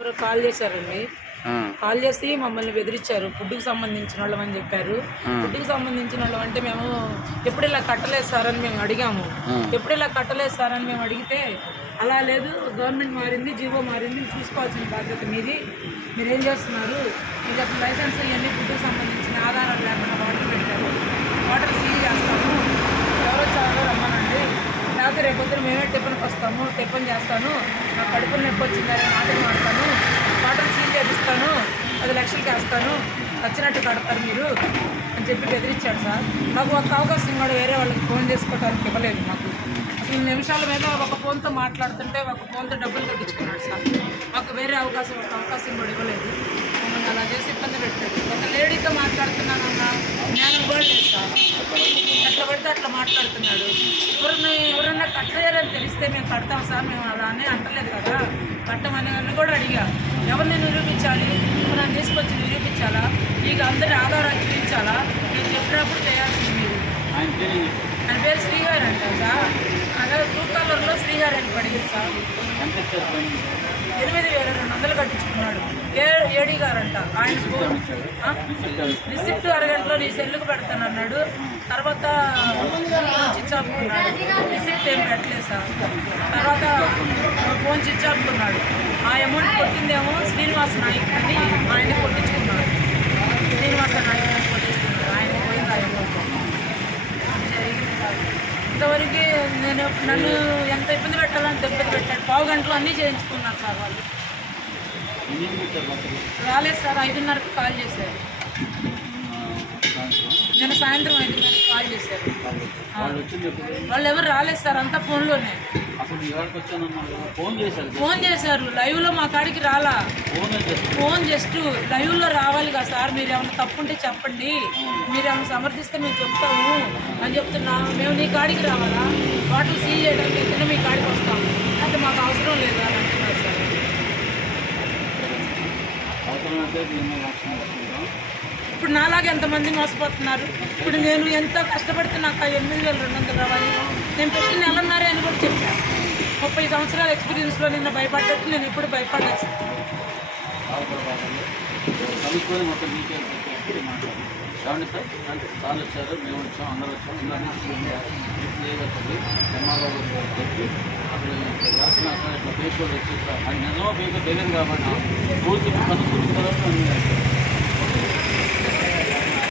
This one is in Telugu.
కాల్ చేశారండి. కాల్ చేసి మమ్మల్ని బెదిరించారు. ఫుడ్‌కి సంబంధించిన వాళ్ళమని చెప్పారు. ఫుడ్‌కి సంబంధించిన వాళ్ళం అంటే మేము ఎప్పుడు ఇలా కట్టలేదు సార్ అని మేము అడిగాము. ఎప్పుడు ఇలా కట్టలేదు సార్ అని మేము అడిగితే, అలా లేదు గవర్నమెంట్ మారింది, జీవో మారింది, చూసుకోవాల్సిన బాధ్యత మీది. మీరేం చేస్తున్నారు? మీకు అసలు లైసెన్స్ ఇవన్నీ ఫుడ్‌కి సంబంధించిన ఆధారాలు లేకుండా వాటర్ పెట్టారు. వాటర్ సీల్ చేస్తాము. ఎవరొచ్చారో రమ్మనండి. లేకపోతే రేపొద్దున మేమే టిఫిన్కి వస్తాము, టిఫిన్ చేస్తాను, నాకు కడుపులో నొప్పి వచ్చిందని మాటలు మాడతాను, వాటర్ సీల్ చేపిస్తాను, 10 లక్షలకి వేస్తాను, వచ్చినట్టు కడతారు మీరు అని చెప్పి బెదిరించాడు సార్. నాకు ఒక అవకాశం కూడా వేరే వాళ్ళకి ఫోన్ చేసుకోవడానికి ఇవ్వలేదు. మాకు అసలు నిమిషాల మీద ఒక ఫోన్తో మాట్లాడుతుంటే ఒక ఫోన్తో డబ్బులు కట్టించుకున్నాడు సార్. మాకు వేరే ఒక అవకాశం కూడా ఇవ్వలేదు. మమ్మల్ని అలా చేసి ఇబ్బంది పెట్టాడు. ఒక లేడీతో మాట్లాడుతున్నానన్న జ్ఞానం కూడా లేదు సార్. ఎట్లా పడితే అట్లా మాట్లాడుతున్నాడు. ఎవరన్నా కట్టలేరని తెలిస్తే మేము కడతాం సార్, మేము అలానే అంటలేదు కదా, కట్టమని వాళ్ళు కూడా అడిగా. ఎవరిని నిరూపించాలి? నన్ను తీసుకొచ్చి నిరూపించాలా? ఇక అందరి ఆధారాలు చూపించాలా? నేను చెప్పినప్పుడు చేయాల్సింది మీరు. ఆయన పేరు శ్రీహరి అంటారు సార్. అదే తూర్కాలూరులో శ్రీహరి అని పడింది సార్. 8,200 కట్టించుకున్నాడు. ఏడీ గారు అంట. ఆయన రిసిప్ట్ అరగంటలో నీ సెల్లుకు పెడతానన్నాడు. తర్వాత స్విచ్ ఆపుకున్నాడు. రిసిప్ట్ ఏం పెట్టలేదు సార్. తర్వాత ఫోన్ స్విచ్ ఆపుకున్నాడు. ఆ అమౌంట్ కొట్టిందేమో శ్రీనివాస నాయక్ అని ఆయన కొట్టించుకున్నాడు. శ్రీనివాస నాయక్ అని కొట్టించుకున్నాడు. ఆయన పోయింది ఆ అమౌంట్. ఇంతవరకు నన్ను ఎంత ఇబ్బంది పెట్టాలని ఇబ్బంది పెట్టాడు. 15 గంటలు అన్నీ చేయించుకున్నారు సార్ వాళ్ళు. రాలేదు సార్. 5:30కి కాల్ చేశారు. నేను సాయంత్రం 5:30కి కాల్ చేశారు. వాళ్ళు ఎవరు రాలేదు సార్, అంతా ఫోన్లోనే. ఫోన్ చేశారు. లైవ్లో మా కాడికి రాలా. ఫోన్ జస్ట్ లైవ్లో రావాలి కదా సార్. మీరు ఏమైనా తప్పుంటే చెప్పండి, మీరు ఏమైనా సమర్థిస్తే మేము చెప్తాము అని చెప్తున్నా. మేము నీ కాడికి రావాలా? వాటర్ సీల్ చేయడానికి అయితేనే మీ కాడికి వస్తాము, అంటే మాకు అవసరం లేదు అని అంటున్నారు సార్. ఇప్పుడు నాలాగా ఎంతమంది మోసపోతున్నారు. ఇప్పుడు నేను ఎంతో కష్టపడితే నాకు 8,200 రావాలి. నేను పెట్టిన నెలన్నారే అని కూడా చెప్పాను. 30 సంవత్సరాల ఎక్స్పీరియన్స్లో నిన్న భయపడ్డట్టు నేను ఇప్పుడు భయపడలేదు. ఏమండి సార్ సార్లు వచ్చారు, మేము వచ్చాం, అందరూ వచ్చాం. ఎంఆర్ఓ చెప్పి అప్పుడు రాసిన ఇట్లా పేపర్ వచ్చి అది నిజమో పేపర్ తెలియదు కాబట్టి పూర్తి కనుక్కున్న తర్వాత